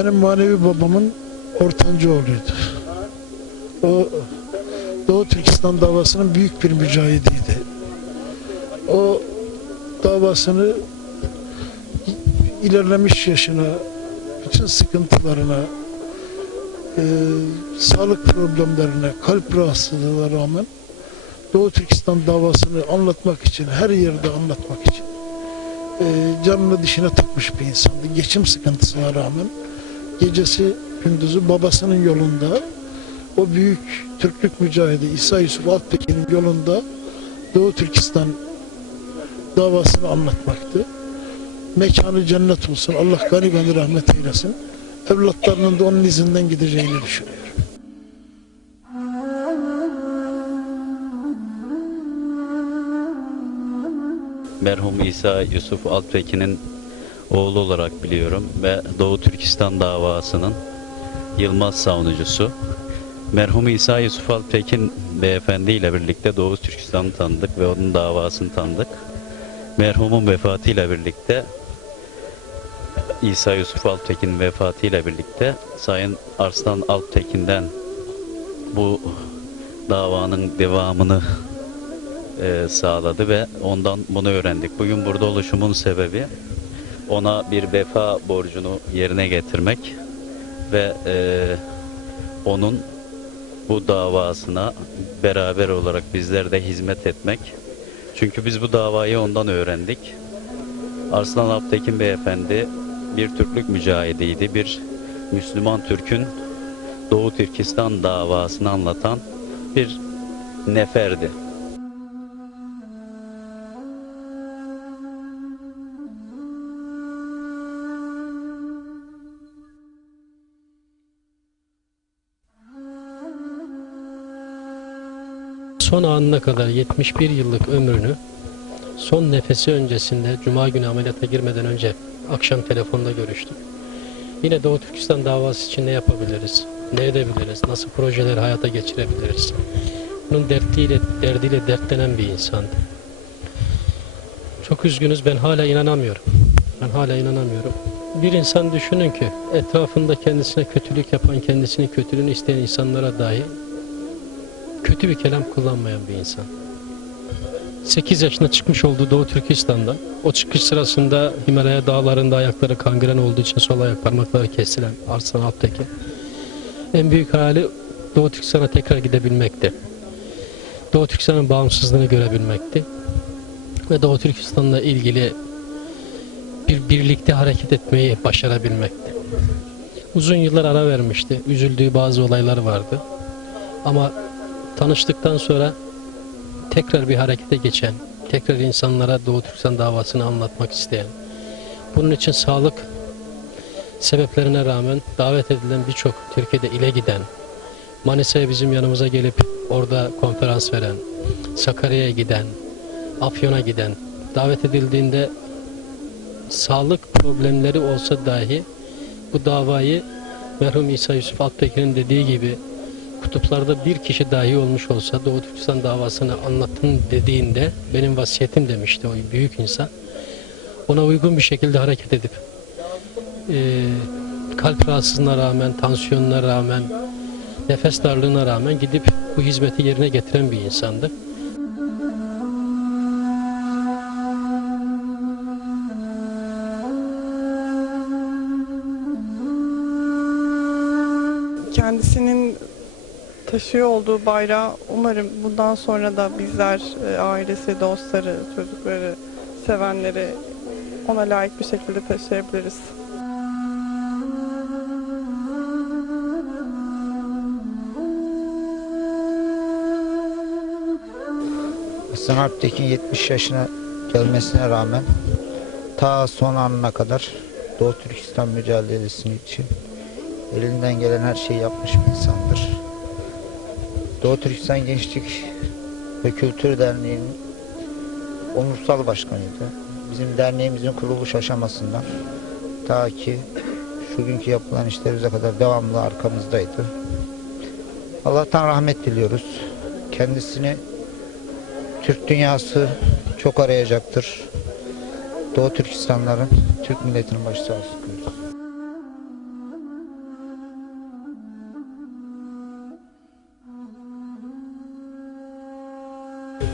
benim manevi babamın ortanca oğluydu. O Doğu Türkistan davasının büyük bir mücahidiydi. O davasını ilerlemiş yaşına, bütün sıkıntılarına, sağlık problemlerine, kalp rahatsızlığına rağmen Doğu Türkistan davasını anlatmak için, her yerde anlatmak için canını dişine takmış bir insandı. Geçim sıkıntısına rağmen gecesi gündüzü babasının yolunda, o büyük Türklük mücahidi İsa Yusuf Alptekin'in yolunda Doğu Türkistan davasını anlatmaktı. Mekanı cennet olsun. Allah gani gani rahmet eylesin. Evlatlarının da onun izinden gideceğini düşünüyorum. Merhum İsa Yusuf Alptekin'in oğlu olarak biliyorum ve Doğu Türkistan davasının Yılmaz savunucusu. Merhum İsa Yusuf Alptekin beyefendi ile birlikte Doğu Türkistan'ı tanıdık ve onun davasını tanıdık. Merhumun vefatıyla birlikte, İsa Yusuf Alptekin'in vefatıyla birlikte Sayın Arslan Alptekin'den bu davanın devamını sağladı ve ondan bunu öğrendik. Bugün burada oluşumun sebebi ona bir vefa borcunu yerine getirmek ve onun bu davasına beraber olarak bizler de hizmet etmek. Çünkü biz bu davayı ondan öğrendik. Arslan Alptekin beyefendi bir Türklük mücahidiydi. Bir Müslüman Türk'ün Doğu Türkistan davasını anlatan bir neferdi. Son anına kadar 71 yıllık ömrünü son nefesi öncesinde Cuma günü ameliyata girmeden önce akşam telefonda görüştük. Yine Doğu Türkistan davası için ne yapabiliriz, ne edebiliriz, nasıl projeleri hayata geçirebiliriz? Bunun derdiyle dertlenen bir insandı. Çok üzgünüz, ben hala inanamıyorum. Bir insan düşünün ki etrafında kendisine kötülük yapan, kendisinin kötülüğünü isteyen insanlara dahi kötü bir kelam kullanmayan bir insan. 8 yaşında çıkmış olduğu Doğu Türkistan'da, o çıkış sırasında Himalaya dağlarında ayakları kangren olduğu için sol ayak parmakları kesilen Arslan Alptekin, en büyük hayali Doğu Türkistan'a tekrar gidebilmekti. Doğu Türkistan'ın bağımsızlığını görebilmekti. Ve Doğu Türkistan'la ilgili bir birlikte hareket etmeyi başarabilmekti. Uzun yıllar ara vermişti. Üzüldüğü bazı olaylar vardı. Ama tanıştıktan sonra tekrar bir harekete geçen, tekrar insanlara Doğu Türkistan davasını anlatmak isteyen, bunun için sağlık sebeplerine rağmen davet edilen birçok Türkiye'de ile giden, Manisa'ya bizim yanımıza gelip orada konferans veren, Sakarya'ya giden, Afyon'a giden, davet edildiğinde sağlık problemleri olsa dahi bu davayı merhum İsa Yusuf Alptekin'in dediği gibi kutuplarda bir kişi dahi olmuş olsa Doğu Türkistan davasını anlatın dediğinde benim vasiyetim demişti o büyük insan. Ona uygun bir şekilde hareket edip kalp rahatsızlığına rağmen, tansiyonuna rağmen, nefes darlığına rağmen gidip bu hizmeti yerine getiren bir insandı. Kendisinin taşıyor olduğu bayrağı umarım bundan sonra da bizler, ailesi, dostları, çocukları, sevenleri ona layık bir şekilde taşıyabiliriz. Arslan Alptekin 70 yaşına gelmesine rağmen ta son anına kadar Doğu Türkistan mücadelesi için elinden gelen her şeyi yapmış bir insandır. Doğu Türkistan Gençlik ve Kültür Derneği'nin onursal başkanıydı. Bizim derneğimizin kuruluş aşamasından ta ki şu günkü yapılan işlerimize kadar devamlı arkamızdaydı. Allah'tan rahmet diliyoruz. Kendisini Türk dünyası çok arayacaktır. Doğu Türkistanların, Türk milletinin başı sağ olsun.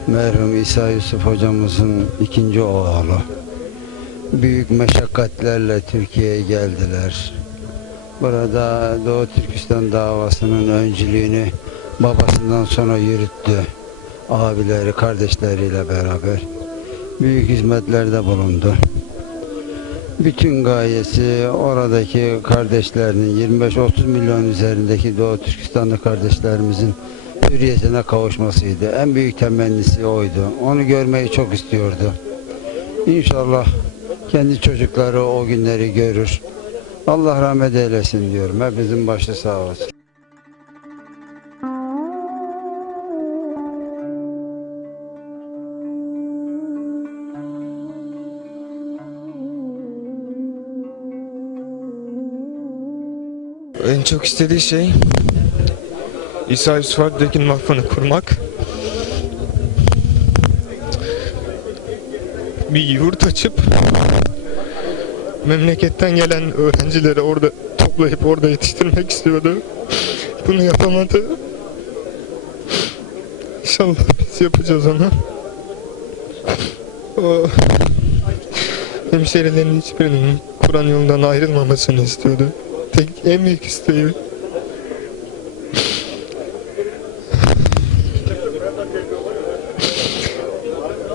Merhum İsa Yusuf hocamızın ikinci oğlu. Büyük meşakkatlerle Türkiye'ye geldiler. Burada Doğu Türkistan davasının öncülüğünü babasından sonra yürüttü. Abileri, kardeşleriyle beraber büyük hizmetlerde bulundu. Bütün gayesi oradaki kardeşlerinin 25-30 milyon üzerindeki Doğu Türkistanlı kardeşlerimizin hürriyetine kavuşmasıydı. En büyük temennisi oydu. Onu görmeyi çok istiyordu. İnşallah kendi çocukları o günleri görür. Allah rahmet eylesin diyorum. Hepimizin başı sağ olsun. En çok istediği şey İsa Yusuf Aktekin Vakfı'nı kurmak. Bir yurt açıp memleketten gelen öğrencileri orada toplayıp orada yetiştirmek istiyordu. Bunu yapamadı. İnşallah biz yapacağız onu. O hemşehrilerin hiçbirinin Kur'an yolundan ayrılmamasını istiyordu. En büyük isteği.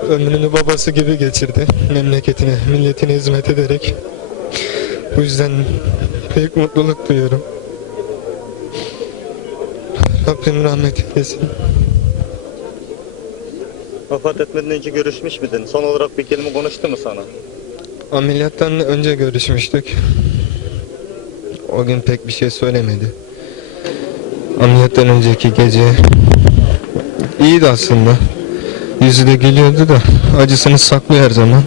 Ömrünü babası gibi geçirdi. Memleketine, milletine hizmet ederek. Bu yüzden büyük mutluluk duyuyorum. Rabbim rahmet eylesin. Vefat etmeden önce görüşmüş müydün? Son olarak bir kelime konuştu mu sana? Ameliyattan önce görüşmüştük. O gün pek bir şey söylemedi. Ameliyattan önceki gece iyiydi aslında. Yüzü de gülüyordu da acısını saklıyor her zaman.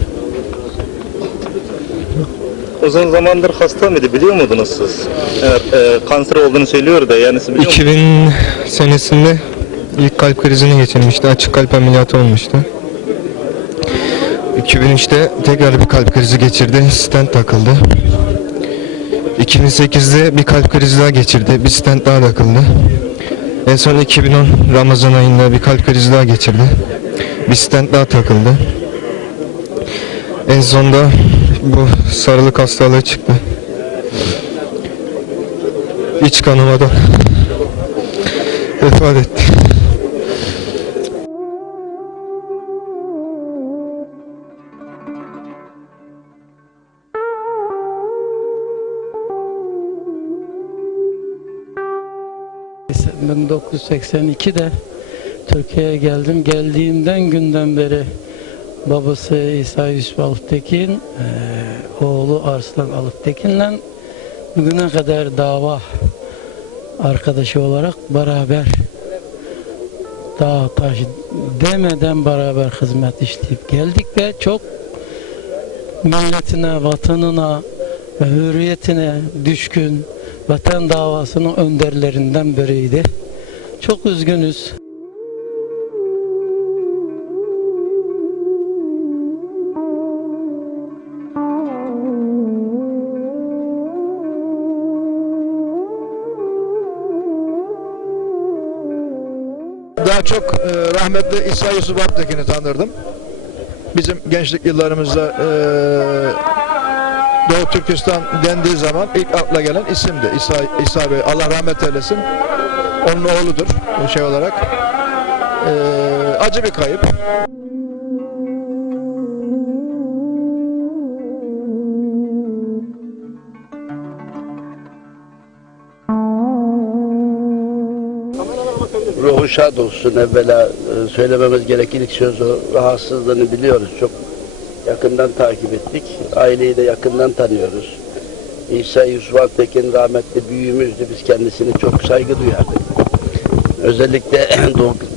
Uzun zamandır hasta mıydı, biliyor muydunuz siz? Kanser olduğunu söylüyor da, yani siz biliyor musunuz? 2000 senesinde ilk kalp krizini geçirmişti. Açık kalp ameliyatı olmuştu. 2003'te tekrar bir kalp krizi geçirdi. Stent takıldı. 2008'de bir kalp krizi daha geçirdi. Bir stent daha takıldı. En son 2010 Ramazan ayında bir kalp krizi daha geçirdi. Bir stent daha takıldı. En sonda bu sarılık hastalığı çıktı. İç kanamadan vefat etti. Ben 1982'de Türkiye'ye geldim. Geldiğimden günden beri babası İsa Yusuf Alptekin, oğlu Arslan Alptekin'le bugüne kadar dava arkadaşı olarak beraber dağ taş demeden beraber hizmet işleyip geldik ve çok milletine, vatanına ve hürriyetine düşkün, vatan davasının önderlerinden biriydi. Çok üzgünüz. Daha çok rahmetli İsa Yusuf Alptekin'i tanırdım. Bizim gençlik yıllarımızda Doğu Türkistan dendiği zaman ilk akla gelen isimdi. İsa Bey, Allah rahmet eylesin. Onun oğludur şey olarak. Acı bir kayıp. Ruhu şad olsun. Evvela söylememiz gereken ilk söz o. Rahatsızlığını biliyoruz. Çok yakından takip ettik. Aileyi de yakından tanıyoruz. İsa Yusuf Alptekin rahmetli büyüğümüzdü. Biz kendisini çok saygı duyardık. Özellikle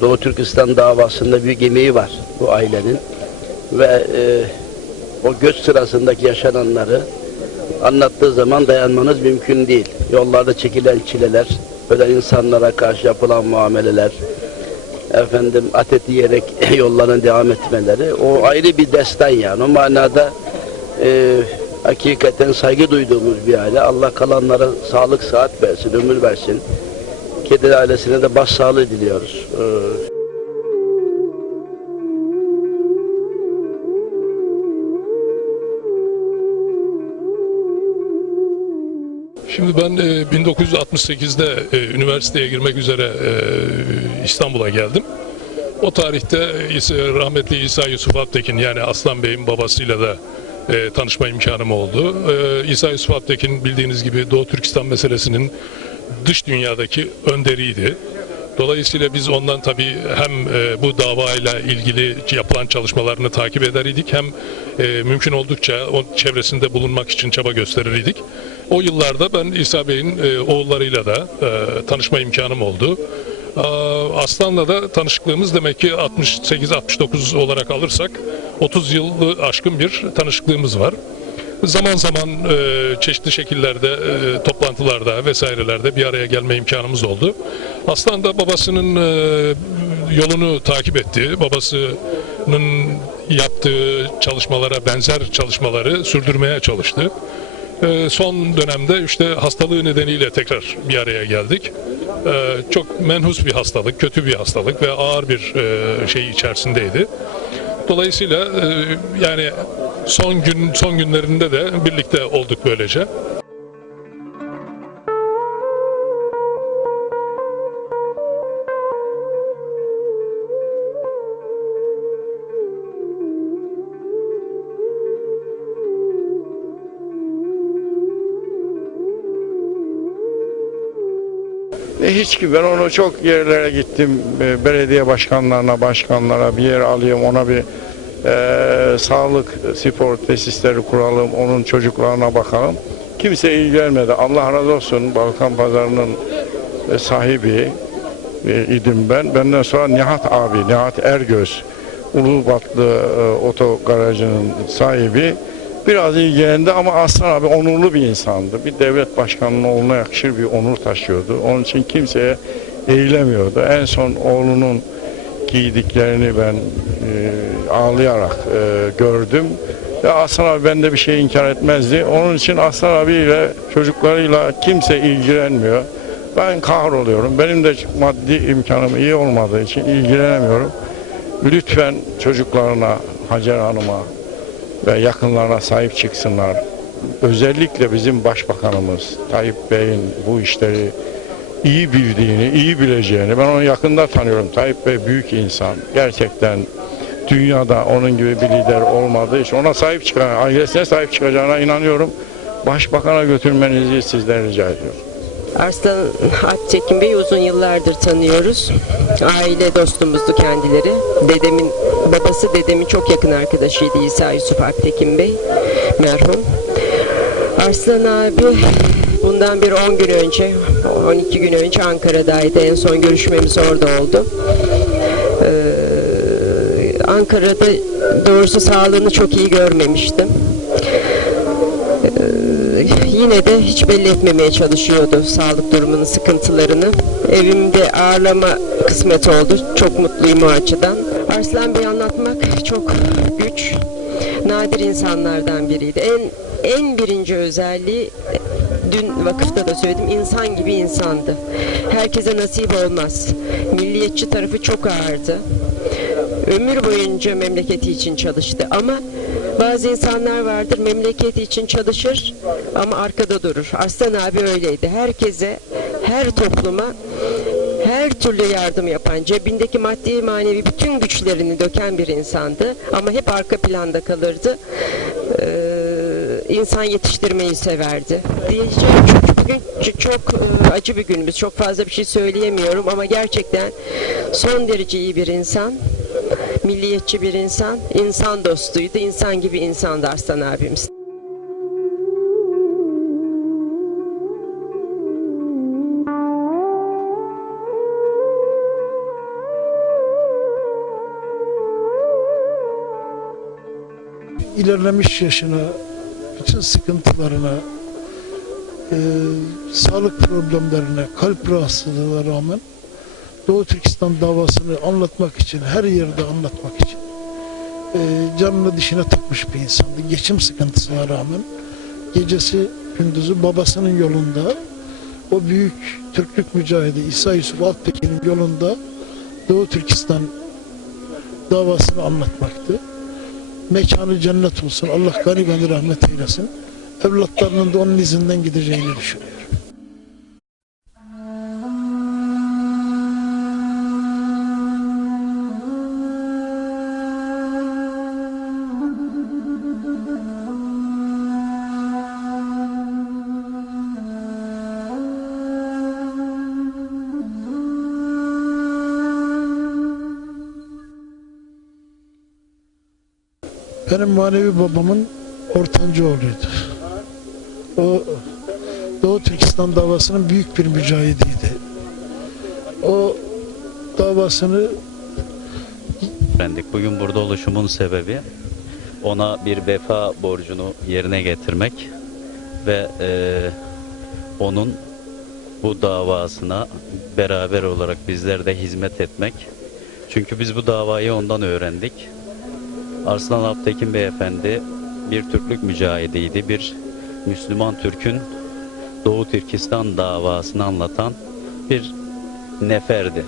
Doğu Türkistan davasında büyük emeği var bu ailenin. Ve o göç sırasındaki yaşananları anlattığı zaman dayanmanız mümkün değil. Yollarda çekilen çileler, ölen insanlara karşı yapılan muameleler, atet yiyerek yollarına devam etmeleri, o ayrı bir destan yani. O manada hakikaten saygı duyduğumuz bir aile. Allah kalanlara sağlık, sıhhat versin, ömür versin. Kedi ailesine de başsağlığı diliyoruz. Şimdi ben 1968'de üniversiteye girmek üzere İstanbul'a geldim. O tarihte rahmetli İsa Yusuf Alptekin, yani Aslan Bey'in babasıyla da tanışma imkanım oldu. İsa Yusuf Alptekin bildiğiniz gibi Doğu Türkistan meselesinin dış dünyadaki önderiydi. Dolayısıyla biz ondan tabii hem bu davayla ilgili yapılan çalışmalarını takip eder idik, hem mümkün oldukça o çevresinde bulunmak için çaba gösterir idik. O yıllarda ben İsa Bey'in oğullarıyla da tanışma imkanım oldu. Aslan'la da tanışıklığımız demek ki 68-69 olarak alırsak 30 yılı aşkın bir tanışıklığımız var. Zaman zaman çeşitli şekillerde, toplantılarda vesairelerde bir araya gelme imkanımız oldu. Aslan da babasının yolunu takip etti. Babasının yaptığı çalışmalara benzer çalışmaları sürdürmeye çalıştı. Son dönemde işte hastalığı nedeniyle tekrar bir araya geldik. Çok menhus bir hastalık, kötü bir hastalık ve ağır bir şey içerisindeydi. Dolayısıyla yani son günlerinde de birlikte olduk böylece. Hiç ki ben onu çok yerlere gittim, belediye başkanlara bir yer alayım, ona bir sağlık spor tesisleri kuralım, onun çocuklarına bakalım. Kimse ilgilenmedi. Allah razı olsun, Balkan Pazarı'nın sahibi idim ben. Benden sonra Nihat Ergöz, Ulubatlı otogarajının sahibi biraz ilgilendi ama Aslan abi onurlu bir insandı. Bir devlet başkanının oğluna yakışır bir onur taşıyordu. Onun için kimseye eğilemiyordu. En son oğlunun giydiklerini ben ağlayarak gördüm. Ve Aslan abi bende bir şey inkar etmezdi. Onun için Aslan abiyle, çocuklarıyla kimse ilgilenmiyor. Ben kahroluyorum. Benim de maddi imkanım iyi olmadığı için ilgilenemiyorum. Lütfen çocuklarına, Hacer Hanım'a ve yakınlarına sahip çıksınlar. Özellikle bizim Başbakanımız Tayyip Bey'in bu işleri iyi bildiğini, iyi bileceğini, ben onu yakında tanıyorum. Tayyip Bey büyük insan. Gerçekten dünyada onun gibi bir lider olmadığı için ona sahip çıkan, ailesine sahip çıkacağına inanıyorum. Başbakan'a götürmenizi sizden rica ediyorum. Arslan Alptekin Bey'i uzun yıllardır tanıyoruz. Aile dostumuzdu kendileri. Babası dedemin çok yakın arkadaşıydı İsa Yusuf Alptekin Bey, merhum. Arslan abi bundan bir 10 gün önce, 12 gün önce Ankara'daydı. En son görüşmemiz orada oldu. Ankara'da doğrusu sağlığını çok iyi görmemiştim. Yine de hiç belli etmemeye çalışıyordu sağlık durumunun sıkıntılarını. Evimde ağırlama kısmet oldu. Çok mutluyum o açıdan. Arslan Bey anlatmak çok güç. Nadir insanlardan biriydi. En birinci özelliği, dün vakıfta da söyledim, insan gibi insandı. Herkese nasip olmaz. Milliyetçi tarafı çok ağırdı. Ömür boyunca memleketi için çalıştı ama bazı insanlar vardır, memleketi için çalışır ama arkada durur. Arslan abi öyleydi. Herkese, her topluma her türlü yardım yapan, cebindeki maddi manevi bütün güçlerini döken bir insandı ama hep arka planda kalırdı. İnsan yetiştirmeyi severdi. Diyeceğim çünkü bugün çok acı bir günümüz. Çok fazla bir şey söyleyemiyorum ama gerçekten son derece iyi bir insan. Milliyetçi bir insan, insan dostuydu, insan gibi insandı Arslan abimiz. İlerlemiş yaşına, bütün sıkıntılarına, sağlık problemlerine, kalp rahatsızlığına rağmen Doğu Türkistan davasını anlatmak için, her yerde anlatmak için canını dişine takmış bir insandı. Geçim sıkıntısına rağmen gecesi gündüzü babasının yolunda, o büyük Türklük mücahidi İsa Yusuf Alptekin'in yolunda Doğu Türkistan davasını anlatmaktı. Mekanı cennet olsun, Allah gani gani rahmet eylesin. Evlatlarının da onun izinden gideceğini düşünüyorum. benim manevi babamın ortanca oğluydu. O Doğu Türkistan davasının büyük bir mücahidiydi. O davasını öğrendik. Bugün burada oluşumun sebebi ona bir vefa borcunu yerine getirmek ve onun bu davasına beraber olarak bizler de hizmet etmek. Çünkü biz bu davayı ondan öğrendik. Arslan Alptekin Beyefendi bir Türklük mücahidiydi. Bir Müslüman Türk'ün Doğu Türkistan davasını anlatan bir neferdi.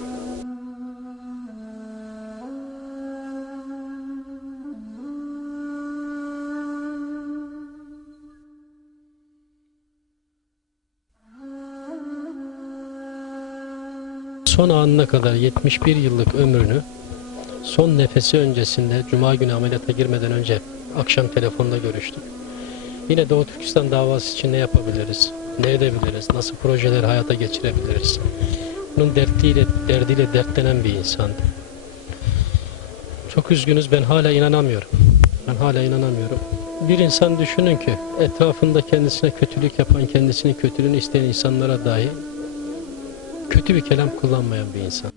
Son anına kadar 71 yıllık ömrünü son nefesi öncesinde Cuma günü ameliyata girmeden önce akşam telefonda görüştük. Yine Doğu Türkistan davası için ne yapabiliriz, ne edebiliriz, nasıl projeler hayata geçirebiliriz? Bunun derdiyle dertlenen bir insandı. Çok üzgünüz, ben hala inanamıyorum. Bir insan düşünün ki etrafında kendisine kötülük yapan, kendisinin kötülüğünü isteyen insanlara dahi kötü bir kelam kullanmayan bir insan.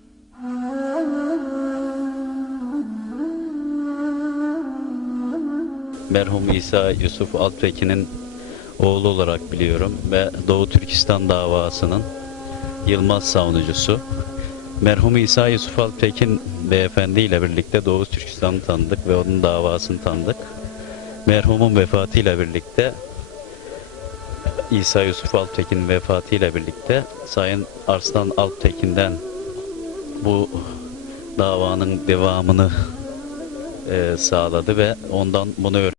Merhum İsa Yusuf Alptekin'in oğlu olarak biliyorum ve Doğu Türkistan davasının Yılmaz savunucusu. Merhum İsa Yusuf Alptekin Beyefendi ile birlikte Doğu Türkistan'ı tanıdık ve onun davasını tanıdık. Merhumun vefatıyla birlikte, İsa Yusuf Alptekin'in vefatıyla birlikte Sayın Arslan Alptekin'den bu davanın devamını sağladı ve ondan bunu öğrendik.